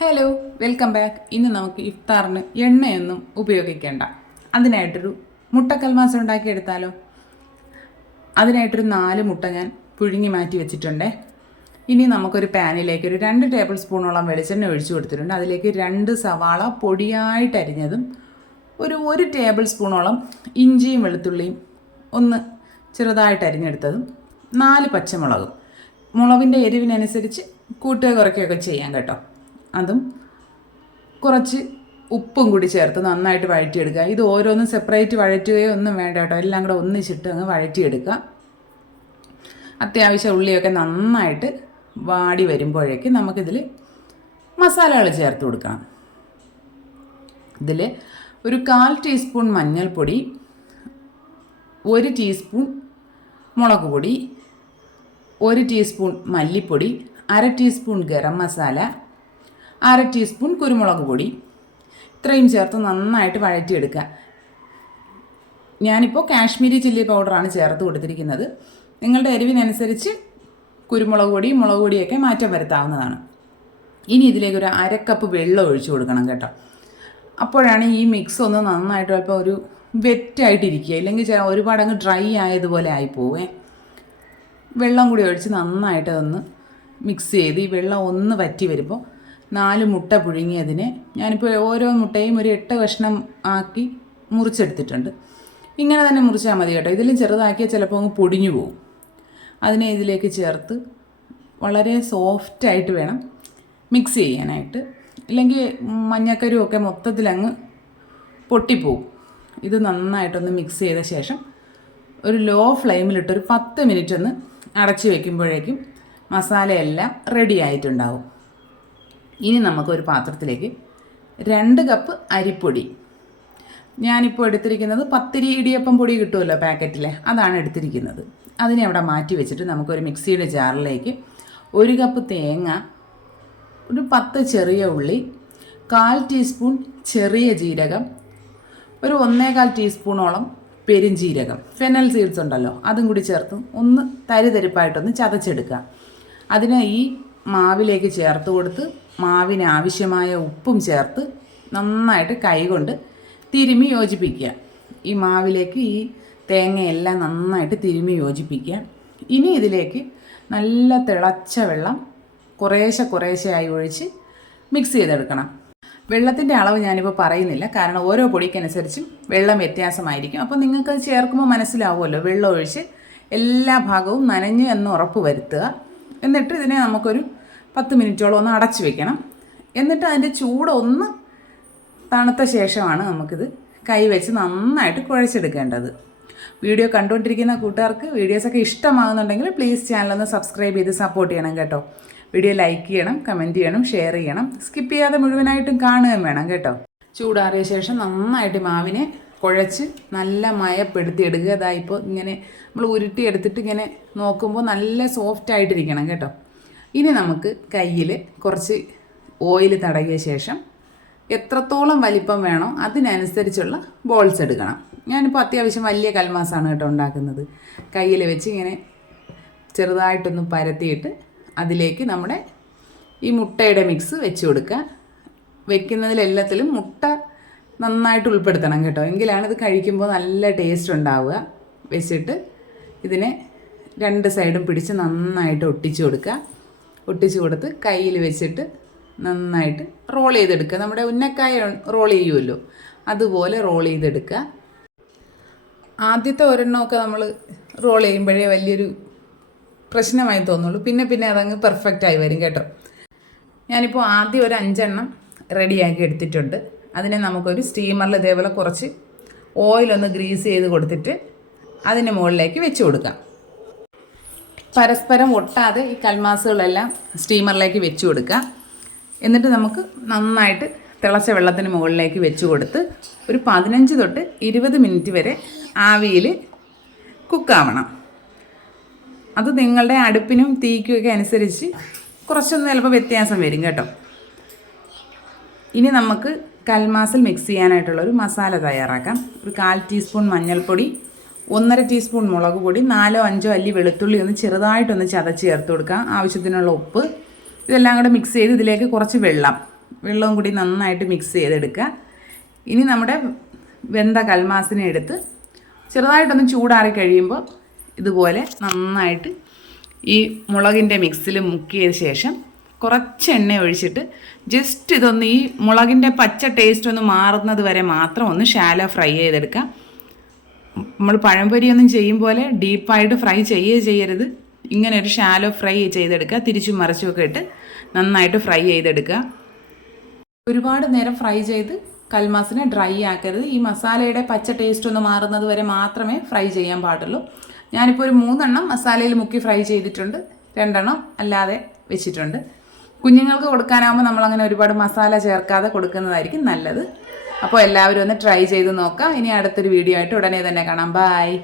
Hello welcome back ഇന്ന് നമുക്ക് ഇഫ്താറിന് എണ്ണയൊന്നും ഉപയോഗിക്കേണ്ട. അതിനായിട്ടൊരു മുട്ടക്കൽമാസം ഉണ്ടാക്കിയെടുത്താലോ? അതിനായിട്ടൊരു നാല് മുട്ട ഞാൻ പുഴുങ്ങി മാറ്റി വെച്ചിട്ടുണ്ടേ. ഇനി നമുക്കൊരു പാനിലേക്ക് ഒരു രണ്ട് ടേബിൾ സ്പൂണോളം വെളിച്ചെണ്ണ ഒഴിച്ചു കൊടുത്തിട്ടുണ്ട്. അതിലേക്ക് രണ്ട് സവാള പൊടിയായിട്ട് അരിഞ്ഞതും ഒരു ഒരു ടേബിൾ സ്പൂണോളം ഇഞ്ചിയും വെളുത്തുള്ളിയും ഒന്ന് ചെറുതായിട്ട് അരിഞ്ഞെടുത്തതും നാല് പച്ചമുളകും. മുളകിന്റെ എരിവിനനുസരിച്ച് കൂട്ടുക കുറയ്ക്കുകയൊക്കെ ചെയ്യാം കേട്ടോ. അതും കുറച്ച് ഉപ്പും കൂടി ചേർത്ത് നന്നായിട്ട് വഴറ്റിയെടുക്കുക. ഇത് ഓരോന്നും സെപ്പറേറ്റ് വഴറ്റുകയോ ഒന്നും വേണ്ട കേട്ടോ. എല്ലാം കൂടെ ഒന്നിച്ചിട്ട് അങ്ങ് വഴറ്റിയെടുക്കുക. അത്യാവശ്യം ഉള്ളിയൊക്കെ നന്നായിട്ട് വാടി വരുമ്പോഴേക്ക് നമുക്കിതിൽ മസാലകൾ ചേർത്ത് കൊടുക്കണം. ഇതിൽ ഒരു കാൽ ടീസ്പൂൺ മഞ്ഞൾപ്പൊടി ഒരു ടീസ്പൂൺ മുളക് പൊടി ഒരു ടീസ്പൂൺ മല്ലിപ്പൊടി അര ടീസ്പൂൺ ഗരം മസാല അര ടീസ്പൂൺ കുരുമുളക് പൊടി. ഇത്രയും ചേർത്ത് നന്നായിട്ട് വഴറ്റിയെടുക്കുക. ഞാനിപ്പോൾ കാശ്മീരി ചില്ലി പൗഡറാണ് ചേർത്ത് കൊടുത്തിരിക്കുന്നത്. നിങ്ങളുടെ എരിവിനനുസരിച്ച് കുരുമുളക് പൊടി മുളക് പൊടിയൊക്കെ മാറ്റം വരുത്താവുന്നതാണ്. ഇനി ഇതിലേക്ക് ഒരു അരക്കപ്പ് വെള്ളം ഒഴിച്ചു കൊടുക്കണം കേട്ടോ. അപ്പോഴാണ് ഈ മിക്സ് ഒന്ന് നന്നായിട്ട് ചിലപ്പോൾ ഒരു വെറ്റായിട്ടിരിക്കുക. ഇല്ലെങ്കിൽ ഒരുപാട് അങ്ങ് ഡ്രൈ ആയതുപോലെ ആയിപ്പോവേ. വെള്ളം കൂടി ഒഴിച്ച് നന്നായിട്ട് ഒന്ന് മിക്സ് ചെയ്ത് ഈ വെള്ളം ഒന്ന് വറ്റി വരുമ്പോൾ നാല് മുട്ട പുഴുങ്ങിയതിനെ ഞാനിപ്പോൾ ഓരോ മുട്ടയും ഒരു എട്ട് കഷ്ണം ആക്കി മുറിച്ചെടുത്തിട്ടുണ്ട്. ഇങ്ങനെ തന്നെ മുറിച്ചാൽ മതി കേട്ടോ. ഇതിലും ചെറുതാക്കിയാൽ ചിലപ്പോൾ അങ്ങ് പൊടിഞ്ഞു പോകും. അതിനെ ഇതിലേക്ക് ചേർത്ത് വളരെ സോഫ്റ്റായിട്ട് വേണം മിക്സ് ചെയ്യാനായിട്ട്. ഇല്ലെങ്കിൽ മഞ്ഞക്കരും ഒക്കെ മൊത്തത്തിലങ്ങ് പൊട്ടിപ്പോവും. ഇത് നന്നായിട്ടൊന്ന് മിക്സ് ചെയ്ത ശേഷം ഒരു ലോ ഫ്ലെയിമിലിട്ടൊരു പത്ത് മിനിറ്റ് ഒന്ന് അടച്ച് വയ്ക്കുമ്പോഴേക്കും മസാലയെല്ലാം റെഡി ആയിട്ടുണ്ടാവും. ഇനി നമുക്ക് ഒരു പാത്രത്തിലേക്ക് രണ്ട് കപ്പ് അരിപ്പൊടി. ഞാനിപ്പോൾ എടുത്തിരിക്കുന്നത് പത്തിരി ഇടിയപ്പം പൊടി കിട്ടുമല്ലോ പാക്കറ്റിലെ. അതാണ് എടുത്തിരിക്കുന്നത്. അതിനെ അവിടെ മാറ്റി വെച്ചിട്ട് നമുക്കൊരു മിക്സിയുടെ ജാറിലേക്ക് ഒരു കപ്പ് തേങ്ങ ഒരു പത്ത് ചെറിയ ഉള്ളി കാൽ ടീസ്പൂൺ ചെറിയ ജീരകം ഒരു ഒന്നേകാൽ ടീസ്പൂണോളം പെരിഞ്ജീരകം ഫെനൽ സീഡ്സ് ഉണ്ടല്ലോ അതും കൂടി ചേർത്ത് ഒന്ന് തരിതരിപ്പായിട്ടൊന്ന് ചതച്ചെടുക്കുക. അതിനെ ഈ മാവിലേക്ക് ചേർത്ത് കൊടുത്ത് മാവിന് ആവശ്യമായ ഉപ്പും ചേർത്ത് നന്നായിട്ട് കൈകൊണ്ട് തിരുമി യോജിപ്പിക്കുക. ഈ മാവിലേക്ക് ഈ തേങ്ങയെല്ലാം നന്നായിട്ട് തിരുമി യോജിപ്പിക്കുക. ഇനി ഇതിലേക്ക് നല്ല തിളച്ച വെള്ളം കുറേശ്ശെ കുറേശ്ശെയായി ഒഴിച്ച് മിക്സ് ചെയ്തെടുക്കണം. വെള്ളത്തിന്റെ അളവ് ഞാനിപ്പോൾ പറയുന്നില്ല. കാരണം ഓരോ പൊടിക്കനുസരിച്ചും വെള്ളം വ്യത്യാസമായിരിക്കും. അപ്പോൾ നിങ്ങൾക്ക് അത് ചേർക്കുമ്പോൾ മനസ്സിലാവുമല്ലോ. വെള്ളം ഒഴിച്ച് എല്ലാ ഭാഗവും നനഞ്ഞു എന്ന് ഉറപ്പ് വരുത്തുക. എന്നിട്ട് ഇതിനെ നമുക്കൊരു പത്ത് മിനിറ്റോളം ഒന്ന് അടച്ചു വെക്കണം. എന്നിട്ട് അതിന്റെ ചൂട് ഒന്ന് തണുത്ത ശേഷമാണ് നമുക്കിത് കൈവച്ച് നന്നായിട്ട് കുഴച്ചെടുക്കേണ്ടത്. വീഡിയോ കണ്ടുകൊണ്ടിരിക്കുന്ന കൂട്ടുകാർക്ക് വീഡിയോസൊക്കെ ഇഷ്ടമാകുന്നുണ്ടെങ്കിൽ പ്ലീസ് ചാനലൊന്ന് സബ്സ്ക്രൈബ് ചെയ്ത് സപ്പോർട്ട് ചെയ്യണം കേട്ടോ. വീഡിയോ ലൈക്ക് ചെയ്യണം കമന്റ് ചെയ്യണം ഷെയർ ചെയ്യണം. സ്കിപ്പ് ചെയ്യാതെ മുഴുവനായിട്ടും കാണുകയും വേണം കേട്ടോ. ചൂടാറിയ ശേഷം നന്നായിട്ട് മാവിനെ കുഴച്ച് നല്ല മയപ്പെടുത്തിയെടുക്കുക. അതാ ഇപ്പോൾ ഇങ്ങനെ നമ്മൾ ഉരുട്ടി എടുത്തിട്ട് ഇങ്ങനെ നോക്കുമ്പോൾ നല്ല സോഫ്റ്റ് ആയിട്ടിരിക്കണം കേട്ടോ. ഇനി നമുക്ക് കയ്യിൽ കുറച്ച് ഓയിൽ തടകിയ ശേഷം എത്രത്തോളം വലിപ്പം വേണോ അതിനനുസരിച്ചുള്ള ബോൾസ് എടുക്കണം. ഞാനിപ്പോൾ അത്യാവശ്യം വലിയ കൽമാസാണ് കേട്ടോ ഉണ്ടാക്കുന്നത്. കയ്യിൽ വെച്ച് ഇങ്ങനെ ചെറുതായിട്ടൊന്ന് പരത്തിയിട്ട് അതിലേക്ക് നമ്മുടെ ഈ മുട്ടയുടെ മിക്സ് വെച്ച് കൊടുക്കുക വെക്കുന്നതിലെല്ലാത്തിലും മുട്ട നന്നായിട്ട് ഉൾപ്പെടുത്തണം കേട്ടോ. എങ്കിലാണ് ഇത് കഴിക്കുമ്പോൾ നല്ല ടേസ്റ്റ് ഉണ്ടാവുക. വെച്ചിട്ട് ഇതിനെ രണ്ട് സൈഡും പിടിച്ച് നന്നായിട്ട് ഒട്ടിച്ചു കൊടുക്കുക ഒട്ടിച്ചു കൊടുത്ത് കയ്യിൽ വെച്ചിട്ട് നന്നായിട്ട് റോൾ ചെയ്തെടുക്കുക. നമ്മുടെ ഉന്നക്കായ റോൾ ചെയ്യുമല്ലോ? അതുപോലെ റോൾ ചെയ്തെടുക്കുക. ആദ്യത്തെ ഒരെണ്ണമൊക്കെ നമ്മൾ റോൾ ചെയ്യുമ്പോഴേ വലിയൊരു പ്രശ്നമായി തോന്നുള്ളൂ. പിന്നെ പിന്നെ അതങ്ങ് പെർഫെക്റ്റായി വരും കേട്ടോ. ഞാനിപ്പോൾ ആദ്യം ഒരു അഞ്ചെണ്ണം റെഡിയാക്കി എടുത്തിട്ടുണ്ട്. അതിനെ നമുക്കൊരു സ്റ്റീമറിൽ ഇതേപോലെ കുറച്ച് ഓയിലൊന്ന് ഗ്രീസ് ചെയ്ത് കൊടുത്തിട്ട് അതിന് മുകളിലേക്ക് വെച്ച് കൊടുക്കാം. പരസ്പരം ഒട്ടാതെ ഈ കൽമാസുകളെല്ലാം സ്റ്റീമറിലേക്ക് വെച്ച് കൊടുക്കുക. എന്നിട്ട് നമുക്ക് നന്നായിട്ട് തിളച്ച വെള്ളത്തിന് മുകളിലേക്ക് വെച്ച് കൊടുത്ത് ഒരു പതിനഞ്ച് തൊട്ട് ഇരുപത് മിനിറ്റ് വരെ ആവിയിൽ കുക്കാവണം അത് നിങ്ങളുടെ അടുപ്പിനും തീക്കുമൊക്കെ അനുസരിച്ച് കുറച്ചൊന്ന് ചിലപ്പോൾ വ്യത്യാസം വരും കേട്ടോ. ഇനി നമുക്ക് കൽമാസിൽ മിക്സ് ചെയ്യാനായിട്ടുള്ള ഒരു മസാല തയ്യാറാക്കാം. ഒരു കാൽ ടീസ്പൂൺ മഞ്ഞൾപ്പൊടി ഒന്നര ടീസ്പൂൺ മുളക് പൊടി നാലോ അഞ്ചോ അല്ലി വെളുത്തുള്ളി ഒന്ന് ചെറുതായിട്ടൊന്ന് ചതച്ച് ചേർത്ത് കൊടുക്കാം ആവശ്യത്തിനുള്ള ഉപ്പ്. ഇതെല്ലാം കൂടെ മിക്സ് ചെയ്ത് ഇതിലേക്ക് കുറച്ച് വെള്ളം. വെള്ളവും കൂടി നന്നായിട്ട് മിക്സ് ചെയ്തെടുക്കുക. ഇനി നമ്മുടെ വെന്ത കൽമാസിനെ എടുത്ത് ചെറുതായിട്ടൊന്ന് ചൂടാറി കഴിയുമ്പോൾ ഇതുപോലെ നന്നായിട്ട് ഈ മുളകിന്റെ മിക്സിൽ മുക്കിയതിന് ശേഷം കുറച്ച് എണ്ണ ഒഴിച്ചിട്ട് ജസ്റ്റ് ഇതൊന്ന് ഈ മുളകിന്റെ പച്ച ടേസ്റ്റ് ഒന്ന് മാറുന്നത് വരെ മാത്രം ഒന്ന് ഷാലോ ഫ്രൈ ചെയ്തെടുക്കാം നമ്മൾ പഴംപൊരിയൊന്നും ചെയ്യും പോലെ ഡീപ്പായിട്ട് ഫ്രൈ ചെയ്യുകയേ ചെയ്യരുത്. ഇങ്ങനെ ഒരു ഷാലോ ഫ്രൈ ചെയ്തെടുക്കുക. തിരിച്ചും മറിച്ചുമൊക്കെ ഇട്ട് നന്നായിട്ട് ഫ്രൈ ചെയ്തെടുക്കുക. ഒരുപാട് നേരം ഫ്രൈ ചെയ്ത് കൽമാസിനെ ഡ്രൈ ആക്കരുത്. ഈ മസാലയുടെ പച്ച ടേസ്റ്റ് ഒന്ന് മാറുന്നത് വരെ മാത്രമേ ഫ്രൈ ചെയ്യാൻ പാടുള്ളൂ. ഞാനിപ്പോൾ ഒരു മൂന്നെണ്ണം മസാലയിൽ മുക്കി ഫ്രൈ ചെയ്തിട്ടുണ്ട്. രണ്ടെണ്ണം അല്ലാതെ വെച്ചിട്ടുണ്ട്. കുഞ്ഞുങ്ങൾക്ക് കൊടുക്കാനാകുമ്പോൾ നമ്മളങ്ങനെ ഒരുപാട് മസാല ചേർക്കാതെ കൊടുക്കുന്നതായിരിക്കും നല്ലത്. അപ്പോൾ എല്ലാവരും ഒന്ന് ട്രൈ ചെയ്ത് നോക്കാം. ഇനി അടുത്തൊരു വീഡിയോ ആയിട്ട് ഉടനെ തന്നെ കാണാം. ബായ്